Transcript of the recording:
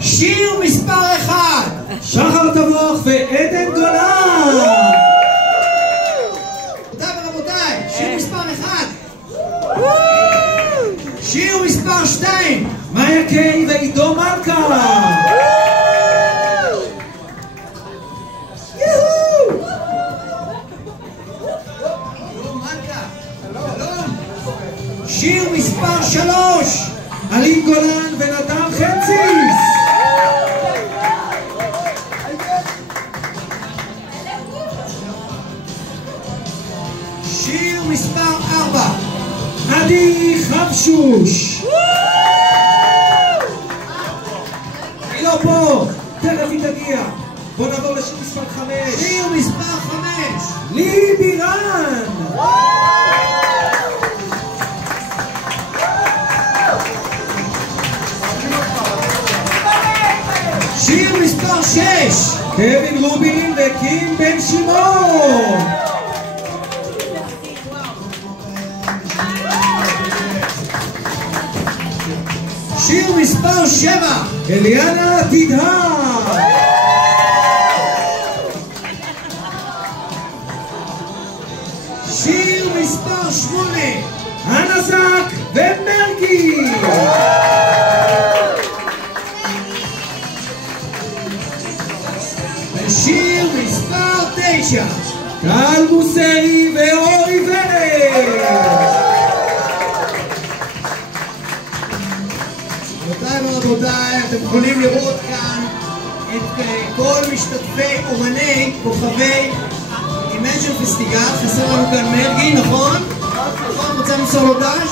שיר מספר 1 שחר תבוך ועדן גולן. רבותיי, שיר מספר 1. שיר מספר 2 מאיה קיי ועידו מלכה. שיר מספר 3 אלין גולן ונתן חנציס. שיר מספר 4 עדי חבשוש. היא לא פה, תכף היא תגיע. בוא נעבור לשיר מספר 5. שיר מספר 5 לי בירן. שיר מספר 6 קווין רובין וקים בן שמעון. שיר מספר 7 אליאנה תדהר. שיר מספר 8 אנה זק ומרגי. ושיר מספר 9 קהל מוסרי ואורי ורק. רבותיי, אתם יכולים לראות כאן את כל משתתפי אומני כוכבי אימג'ן פסטיגל. חסר לנו כאן מרגי, נכון? נכון, רוצה למסור לו דש?